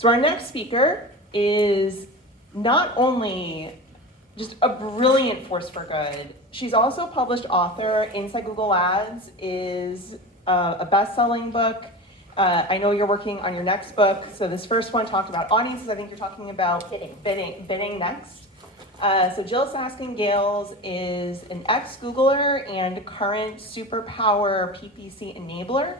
So our next speaker is not only just a brilliant force for good, she's also a published author. Inside Google Ads is a best-selling book. I know you're working on your next book. So this first one talked about audiences. I think you're talking about bidding next. So Jyll Saskin Gales is an ex-Googler and current superpower PPC enabler.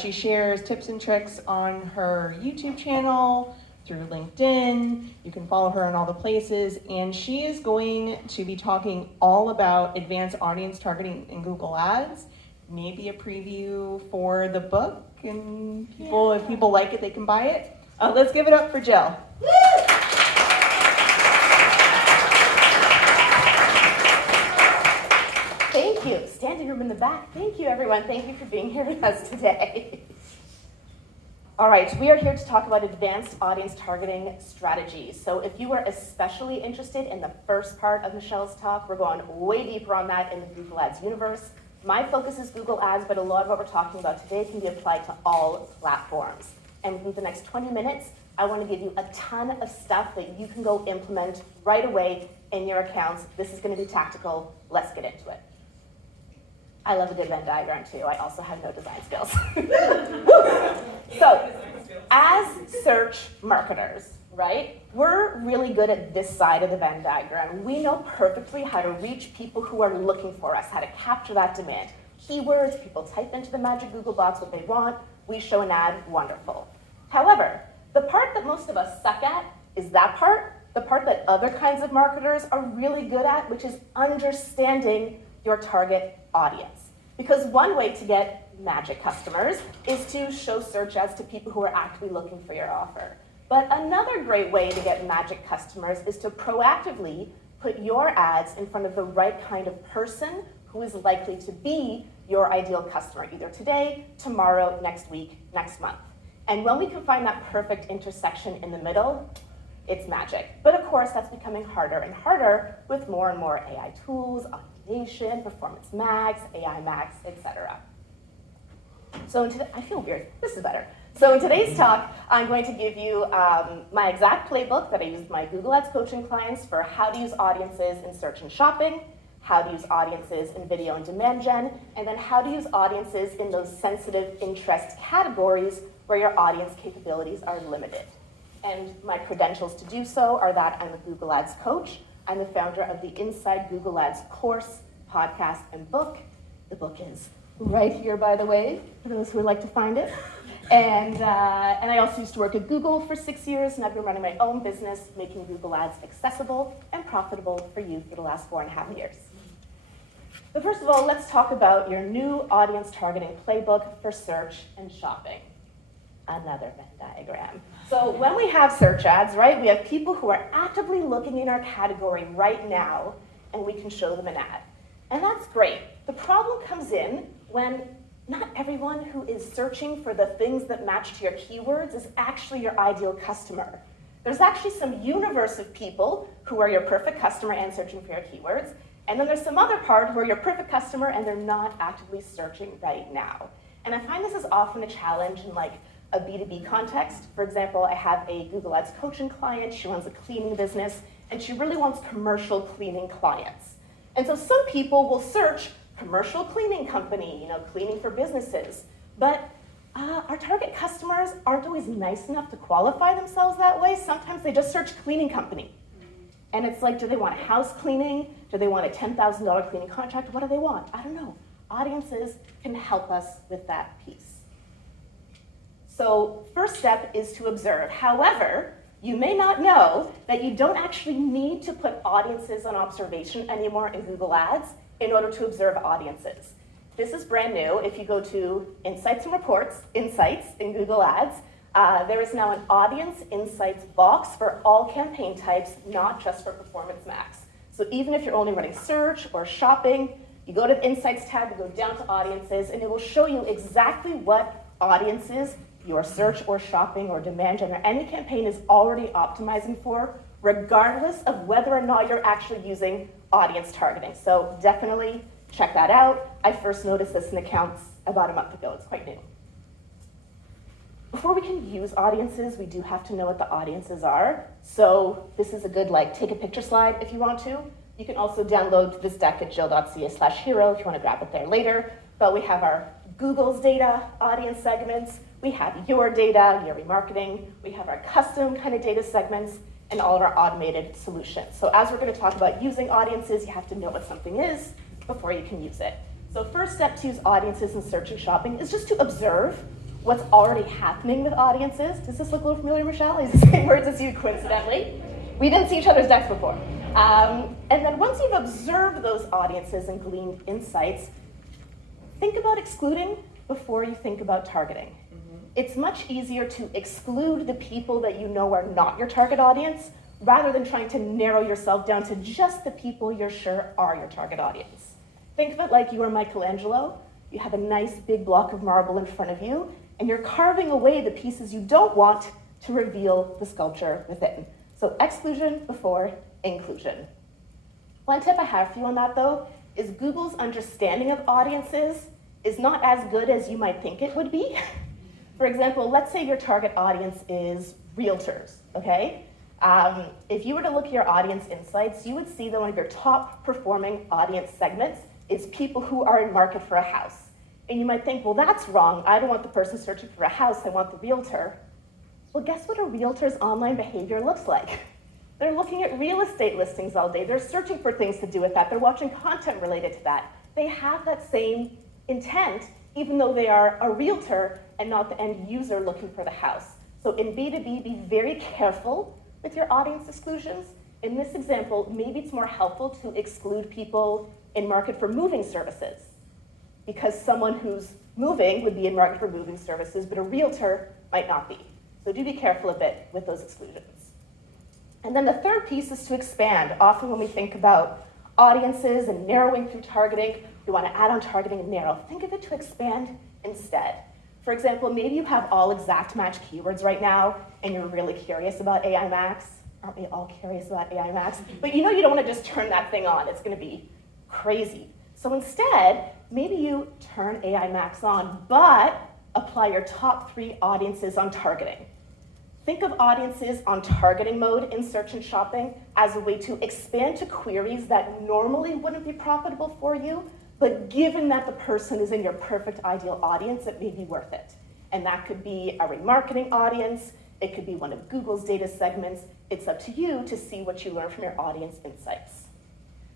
She shares tips and tricks on her YouTube channel, through LinkedIn. You can follow her in all the places. And she is going to be talking all about advanced audience targeting in Google Ads, maybe a preview for the book. And if people like it, they can buy it. Let's give it up for Jyll. Thank you. Standing room in the back. Thank you, everyone. Thank you for being here with us today. All right, we are here to talk about advanced audience targeting strategies. So if you are especially interested in the first part of Michelle's talk, we're going way deeper on that in the Google Ads universe. My focus is Google Ads, but a lot of what we're talking about today can be applied to all platforms. And in the next 20 minutes, I want to give you a ton of stuff that you can go implement right away in your accounts. This is going to be tactical. Let's get into it. I love a good Venn diagram too. I also have no design skills. So, as search marketers, right, we're really good at this side of the Venn diagram. We know perfectly how to reach people who are looking for us, how to capture that demand. Keywords, people type into the magic Google box what they want, we show an ad, wonderful. However, the part that most of us suck at is that part, the part that other kinds of marketers are really good at, which is understanding your target audience. Because one way to get magic customers is to show search ads to people who are actively looking for your offer. But another great way to get magic customers is to proactively put your ads in front of the right kind of person who is likely to be your ideal customer, either today, tomorrow, next week, next month. And when we can find that perfect intersection in the middle, it's magic. But of course, that's becoming harder and harder with more and more AI tools, automation, performance max, AI max, etc. So I feel weird. This is better. So in today's talk, I'm going to give you my exact playbook that I use with my Google Ads coaching clients for how to use audiences in search and shopping, how to use audiences in video and demand gen, and then how to use audiences in those sensitive interest categories where your audience capabilities are limited. And my credentials to do so are that I'm a Google Ads coach. I'm the founder of the Inside Google Ads course, podcast, and book. The book is right here, by the way, for those who would like to find it. And I also used to work at Google for 6 years, and I've been running my own business, making Google Ads accessible and profitable for you for the last 4.5 years. But first of all, let's talk about your new audience targeting playbook for search and shopping. Another Venn diagram. So when we have search ads, right, we have people who are actively looking in our category right now, and we can show them an ad. And that's great. The problem comes in when not everyone who is searching for the things that match to your keywords is actually your ideal customer. There's actually some universe of people who are your perfect customer and searching for your keywords, and then there's some other part who are your perfect customer and they're not actively searching right now. And I find this is often a challenge in like a B2B context. For example, I have a Google Ads coaching client. She runs a cleaning business, and she really wants commercial cleaning clients. And so some people will search commercial cleaning company, cleaning for businesses. But our target customers aren't always nice enough to qualify themselves that way. Sometimes they just search cleaning company. And it's like, do they want house cleaning? Do they want a $10,000 cleaning contract? What do they want? I don't know. Audiences can help us with that piece. So first step is to observe. However, you may not know that you don't actually need to put audiences on observation anymore in Google Ads in order to observe audiences. This is brand new. If you go to Insights and Reports, Insights in Google Ads, there is now an Audience Insights box for all campaign types, not just for Performance Max. So even if you're only running search or shopping, you go to the Insights tab, you go down to Audiences, and it will show you exactly what audiences your search or shopping or demand gen or any campaign is already optimizing for, regardless of whether or not you're actually using audience targeting. So definitely check that out. I first noticed this in accounts about a month ago. It's quite new. Before we can use audiences, we do have to know what the audiences are. So this is a good take a picture slide if you want to. You can also download this deck at jyll.ca/hero if you want to grab it there later. But we have our Google's data, audience segments. We have your data, your remarketing. We have our custom kind of data segments and all of our automated solutions. So as we're going to talk about using audiences, you have to know what something is before you can use it. So first step to use audiences in search and shopping is just to observe what's already happening with audiences. Does this look a little familiar, Michelle? I use the same words as you, coincidentally. We didn't see each other's decks before. And then once you've observed those audiences and gleaned insights, think about excluding before you think about targeting. It's much easier to exclude the people that you know are not your target audience rather than trying to narrow yourself down to just the people you're sure are your target audience. Think of it like you are Michelangelo. You have a nice big block of marble in front of you, and you're carving away the pieces you don't want to reveal the sculpture within. So exclusion before inclusion. One tip I have for you on that, though, is Google's understanding of audiences is not as good as you might think it would be. For example, let's say your target audience is realtors, okay? If you were to look at your audience insights, you would see that one of your top performing audience segments is people who are in market for a house. And you might think, well, that's wrong. I don't want the person searching for a house. I want the realtor. Well, guess what a realtor's online behavior looks like? They're looking at real estate listings all day. They're searching for things to do with that. They're watching content related to that. They have that same intent, even though they are a realtor and not the end user looking for the house. So in B2B, be very careful with your audience exclusions. In this example, maybe it's more helpful to exclude people in market for moving services, because someone who's moving would be in market for moving services, but a realtor might not be. So do be careful a bit with those exclusions. And then the third piece is to expand. Often when we think about audiences and narrowing through targeting, we want to add on targeting and narrow. Think of it to expand instead. For example, maybe you have all exact match keywords right now, and you're really curious about AI Max. Aren't we all curious about AI Max? But you know you don't want to just turn that thing on. It's going to be crazy. So instead, maybe you turn AI Max on, but apply your top 3 audiences on targeting. Think of audiences on targeting mode in search and shopping as a way to expand to queries that normally wouldn't be profitable for you, but given that the person is in your perfect ideal audience, it may be worth it. And that could be a remarketing audience. It could be one of Google's data segments. It's up to you to see what you learn from your audience insights.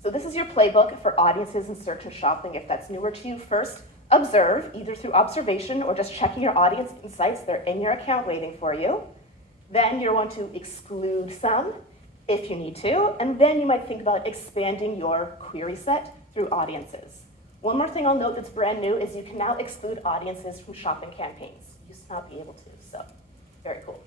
So this is your playbook for audiences in search and shopping. If that's newer to you, first, observe, either through observation or just checking your audience insights. They're in your account waiting for you. Then you'll want to exclude some if you need to. And then you might think about expanding your query set through audiences. One more thing I'll note that's brand new is you can now exclude audiences from shopping campaigns. You used to not be able to, so very cool.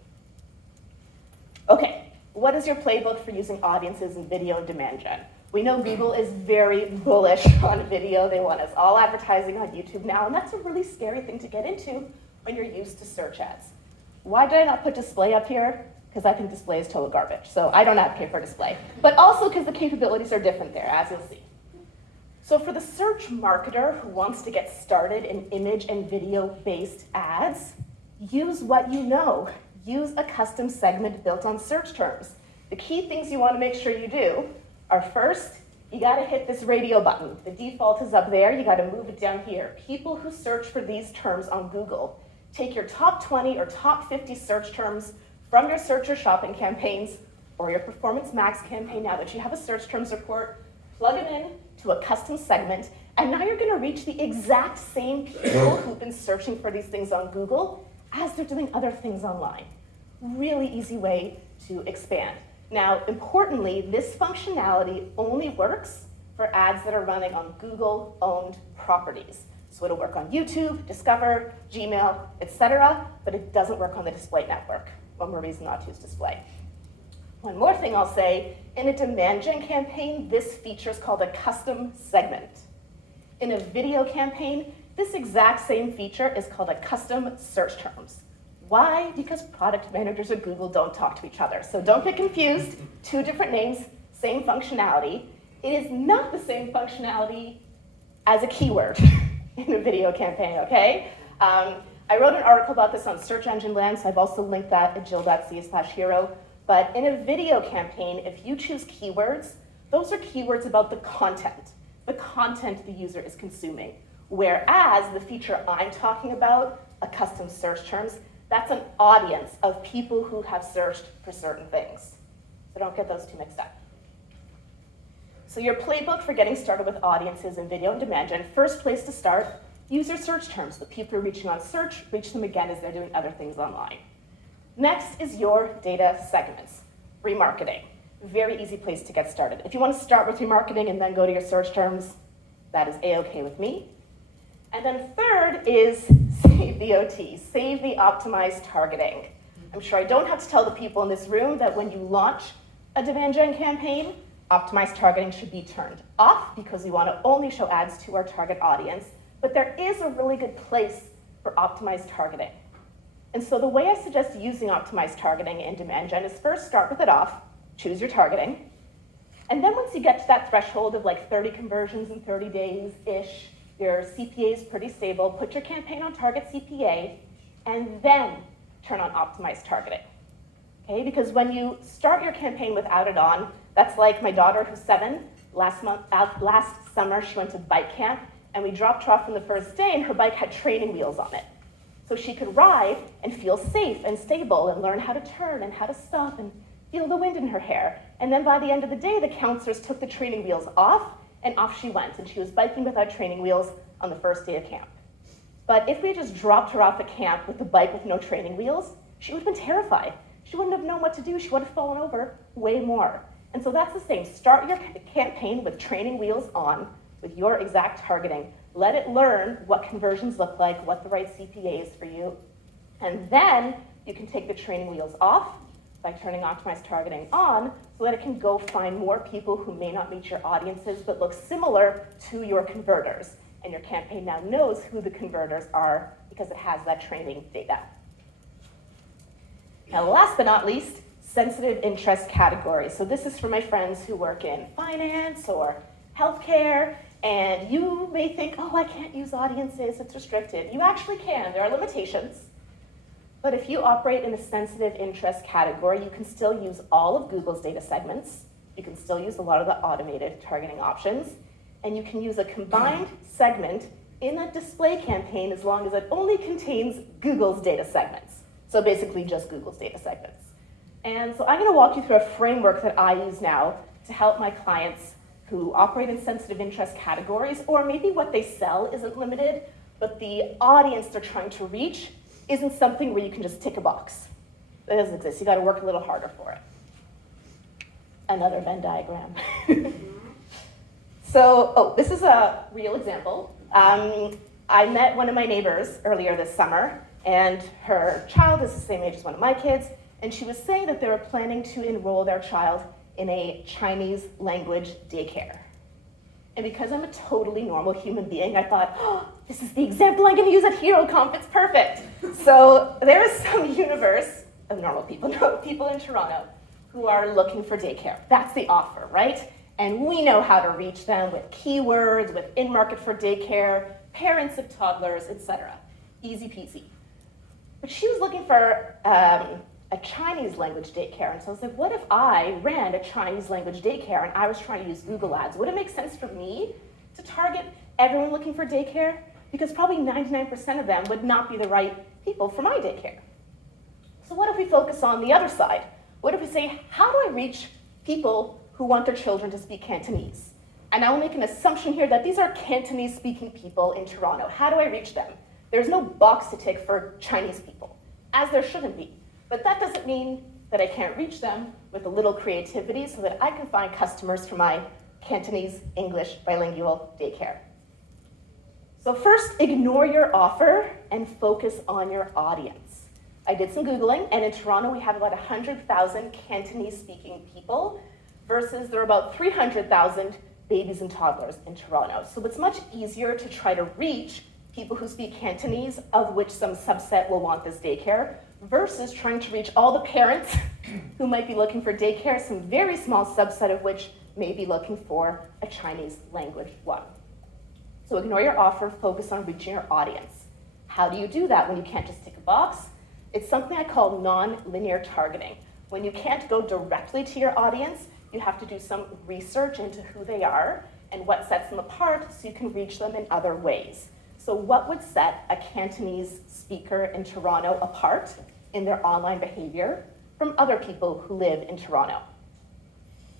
Okay, what is your playbook for using audiences in video and demand gen? We know Google is very bullish on video. They want us all advertising on YouTube now, and that's a really scary thing to get into when you're used to search ads. Why did I not put display up here? Because I think display is total garbage, so I don't advocate for display. But also because the capabilities are different there, as you'll see. So for the search marketer who wants to get started in image and video-based ads, use what you know. Use a custom segment built on search terms. The key things you want to make sure you do are, first, you got to hit this radio button. The default is up there. You got to move it down here. People who search for these terms on Google, take your top 20 or top 50 search terms from your search or shopping campaigns or your Performance Max campaign now that you have a search terms report, plug it in to a custom segment, and now you're going to reach the exact same people who've been searching for these things on Google as they're doing other things online. Really easy way to expand. Now, importantly, this functionality only works for ads that are running on Google-owned properties. So it'll work on YouTube, Discover, Gmail, etc., but it doesn't work on the display network. One more reason not to use display. One more thing I'll say, in a demand gen campaign, this feature is called a custom segment. In a video campaign, this exact same feature is called a custom search terms. Why? Because product managers at Google don't talk to each other. So don't get confused. 2 different names, same functionality. It is not the same functionality as a keyword in a video campaign, okay? I wrote an article about this on Search Engine Land, so I've also linked that at jyll.ca/hero. But in a video campaign, if you choose keywords, those are keywords about the content the user is consuming. Whereas the feature I'm talking about, a custom search terms, that's an audience of people who have searched for certain things. So don't get those two mixed up. So your playbook for getting started with audiences in video on demand gen, first place to start, use your search terms. The people you're reaching on search, reach them again as they're doing other things online. Next is your data segments, remarketing. Very easy place to get started. If you want to start with remarketing and then go to your search terms, that is A-okay with me. And then third is save the OT, save the optimized targeting. I'm sure I don't have to tell the people in this room that when you launch a demand gen campaign, optimized targeting should be turned off because we want to only show ads to our target audience. But there is a really good place for optimized targeting. And so the way I suggest using optimized targeting in demand gen is first start with it off, choose your targeting. And then once you get to that threshold of like 30 conversions in 30 days-ish, your CPA is pretty stable, put your campaign on target CPA, and then turn on optimized targeting. Okay, because when you start your campaign without it on, that's like my daughter who's 7, last summer she went to bike camp, and we dropped her off on the first day and her bike had training wheels on it. So she could ride and feel safe and stable and learn how to turn and how to stop and feel the wind in her hair. And then by the end of the day, the counselors took the training wheels off and off she went. And she was biking without training wheels on the first day of camp. But if we had just dropped her off at camp with the bike with no training wheels, she would have been terrified. She wouldn't have known what to do. She would have fallen over way more. And so that's the same. Start your campaign with training wheels on, with your exact targeting. Let it learn what conversions look like, what the right CPA is for you. And then you can take the training wheels off by turning optimized targeting on so that it can go find more people who may not meet your audiences but look similar to your converters. And your campaign now knows who the converters are because it has that training data. Now, last but not least, sensitive interest categories. So this is for my friends who work in finance or healthcare. And you may think, oh, I can't use audiences, it's restricted. You actually can, there are limitations. But if you operate in a sensitive interest category, you can still use all of Google's data segments. You can still use a lot of the automated targeting options. And you can use a combined segment in a display campaign as long as it only contains Google's data segments. So basically just Google's data segments. And so I'm going to walk you through a framework that I use now to help my clients who operate in sensitive interest categories, or maybe what they sell isn't limited, but the audience they're trying to reach isn't something where you can just tick a box. That doesn't exist. You got to work a little harder for it. Another Venn diagram. So, this is a real example. I met one of my neighbors earlier this summer, and her child is the same age as one of my kids, and she was saying that they were planning to enroll their child in a Chinese language daycare. And because I'm a totally normal human being, I thought, oh, this is the example I'm going to use at Hero Conf, it's perfect. So there is some universe of normal people, people in Toronto, who are looking for daycare. That's the offer, right? And we know how to reach them with keywords, with in-market for daycare, parents of toddlers, etc. Easy peasy. But she was looking for a Chinese language daycare. And so I was like, what if I ran a Chinese language daycare and I was trying to use Google Ads? Would it make sense for me to target everyone looking for daycare? Because probably 99% of them would not be the right people for my daycare. So what if we focus on the other side? What if we say, how do I reach people who want their children to speak Cantonese? And I will make an assumption here that these are Cantonese-speaking people in Toronto. How do I reach them? There's no box to tick for Chinese people, as there shouldn't be. But that doesn't mean that I can't reach them with a little creativity so that I can find customers for my Cantonese English bilingual daycare. So first, ignore your offer and focus on your audience. I did some Googling, and in Toronto we have about 100,000 Cantonese-speaking people versus there are about 300,000 babies and toddlers in Toronto. So it's much easier to try to reach people who speak Cantonese, of which some subset will want this daycare, versus trying to reach all the parents who might be looking for daycare, some very small subset of which may be looking for a Chinese language one. So ignore your offer, focus on reaching your audience. How do you do that when you can't just tick a box? It's something I call non-linear targeting. When you can't go directly to your audience, you have to do some research into who they are and what sets them apart so you can reach them in other ways. So what would set a Cantonese speaker in Toronto apart in their online behavior from other people who live in Toronto?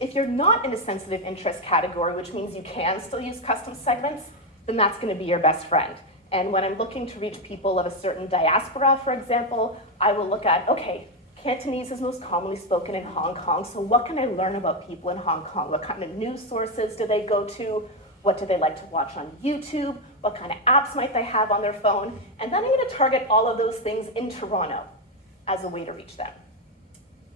If you're not in a sensitive interest category, which means you can still use custom segments, then that's going to be your best friend. And when I'm looking to reach people of a certain diaspora, for example, I will look at, okay, Cantonese is most commonly spoken in Hong Kong, so what can I learn about people in Hong Kong? What kind of news sources do they go to? What do they like to watch on YouTube? What kind of apps might they have on their phone? And then I'm going to target all of those things in Toronto as a way to reach them.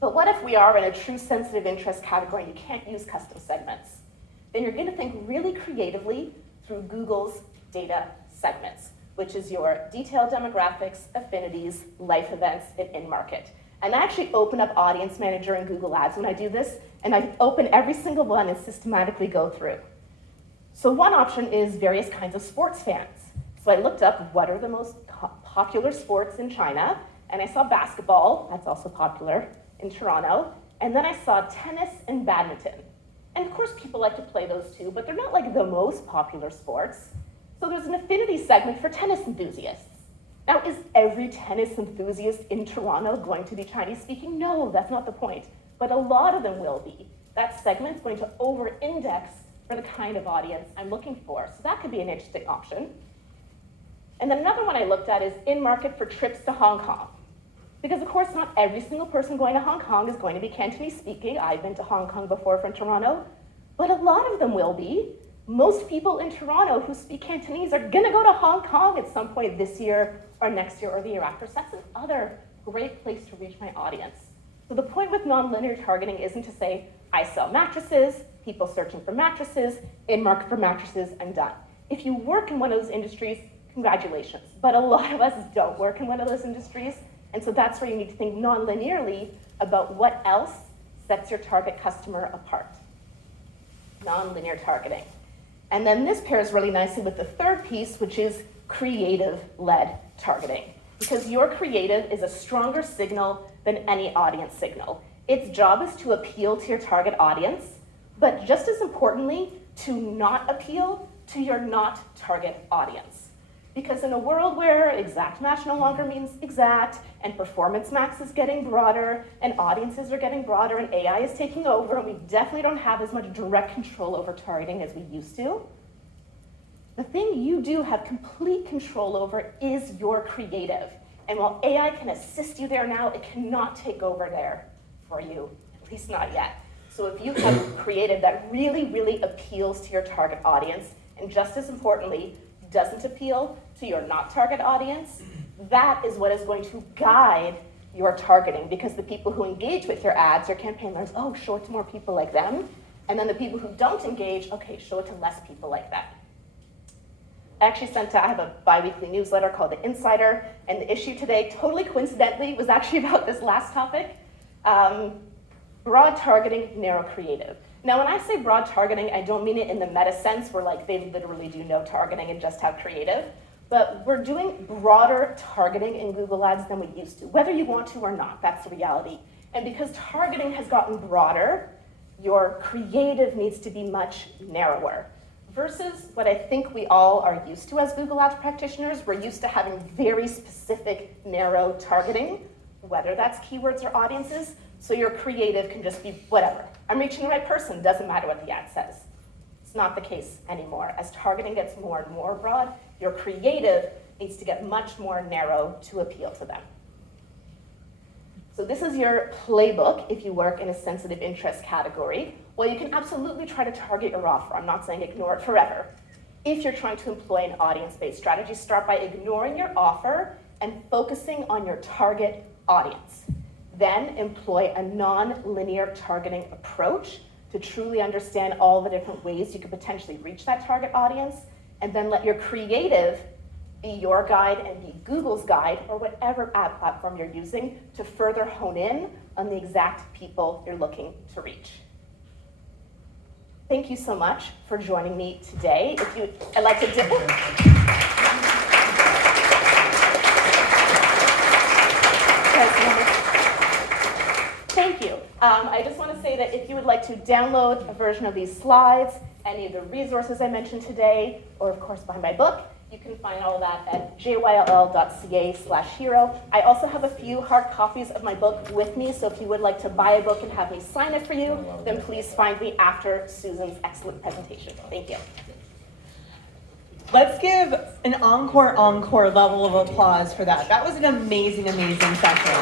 But what if we are in a true sensitive interest category and you can't use custom segments? Then you're going to think really creatively through Google's data segments, which is your detailed demographics, affinities, life events, and in-market. And I actually open up Audience Manager in Google Ads when I do this, and I open every single one and systematically go through. So one option is various kinds of sports fans. So I looked up what are the most popular sports in China, and I saw basketball, that's also popular in Toronto, and then I saw tennis and badminton. And of course people like to play those two, but they're not like the most popular sports. So there's an affinity segment for tennis enthusiasts. Now, is every tennis enthusiast in Toronto going to be Chinese speaking? No, that's not the point. But a lot of them will be. That segment's going to over-index for the kind of audience I'm looking for. So that could be an interesting option. And then another one I looked at is in-market for trips to Hong Kong. Because of course, not every single person going to Hong Kong is going to be Cantonese speaking. I've been to Hong Kong before from Toronto, but a lot of them will be. Most people in Toronto who speak Cantonese are gonna go to Hong Kong at some point this year or next year or the year after. So that's another great place to reach my audience. So the point with nonlinear targeting isn't to say, I sell mattresses, people searching for mattresses, in market for mattresses, I'm done. If you work in one of those industries, congratulations. But a lot of us don't work in one of those industries. And so that's where you need to think non-linearly about what else sets your target customer apart. Non-linear targeting. And then this pairs really nicely with the third piece, which is creative-led targeting. Because your creative is a stronger signal than any audience signal. Its job is to appeal to your target audience, but just as importantly, to not appeal to your not target audience. Because in a world where exact match no longer means exact, and performance max is getting broader, and audiences are getting broader, and AI is taking over, and we definitely don't have as much direct control over targeting as we used to, the thing you do have complete control over is your creative. And while AI can assist you there now, it cannot take over there for you, at least not yet. So if you have creative that really, really appeals to your target audience, and just as importantly, doesn't appeal to your not target audience, that is what is going to guide your targeting, because the people who engage with your ads, your campaign learns, oh, show it to more people like them. And then the people who don't engage, okay, show it to less people like that. I have a bi-weekly newsletter called The Insider, and the issue today, totally coincidentally, was actually about this last topic, broad targeting, narrow creative. Now, when I say broad targeting, I don't mean it in the meta sense where like they literally do no targeting and just have creative, but we're doing broader targeting in Google Ads than we used to, whether you want to or not, that's the reality. And because targeting has gotten broader, your creative needs to be much narrower. Versus what I think we all are used to as Google Ads practitioners, we're used to having very specific, narrow targeting, whether that's keywords or audiences, so your creative can just be whatever. I'm reaching the right person, doesn't matter what the ad says. It's not the case anymore. As targeting gets more and more broad, your creative needs to get much more narrow to appeal to them. So this is your playbook if you work in a sensitive interest category. Well, you can absolutely try to target your offer. I'm not saying ignore it forever. If you're trying to employ an audience-based strategy, start by ignoring your offer and focusing on your target audience. Then employ a non-linear targeting approach to truly understand all the different ways you could potentially reach that target audience, and then let your creative be your guide and be Google's guide, or whatever ad platform you're using, to further hone in on the exact people you're looking to reach. Thank you so much for joining me today. I'd like to Thank you. I just want to say that if you would like to download a version of these slides, any of the resources I mentioned today, or of course buy my book, you can find all of that at jyll.ca/hero. I also have a few hard copies of my book with me, so if you would like to buy a book and have me sign it for you, then please find me after Susan's excellent presentation. Thank you. Let's give an encore level of applause for that. That was an amazing, amazing session.